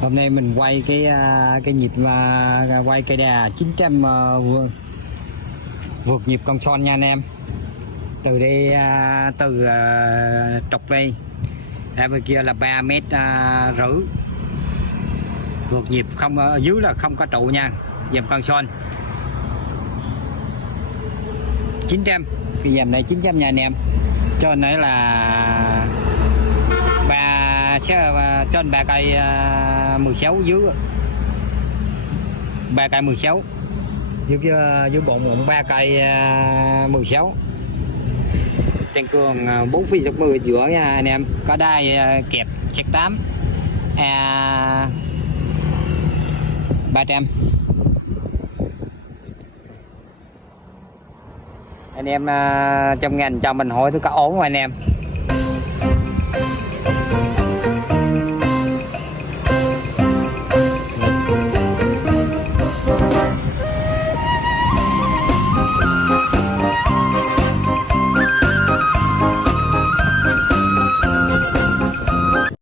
Hôm nay mình quay cái nhịp quay cây đà 900 vượt nhịp con son nha anh em. Từ đây từ trục đây ra bên kia là 3,5 m, vượt nhịp không ở dưới là không có trụ nha, dầm con son 900, cái dầm này 900 nha anh em. Trên này là trên 3 cây 16, dưới 3 cây 16, dưới bụng 3 cây 16. Trên cường 4 phi 10 giữa nha anh em, có đai kẹp check 8 300. Anh em trong ngành cho mình hỏi tôi có ổn không anh em?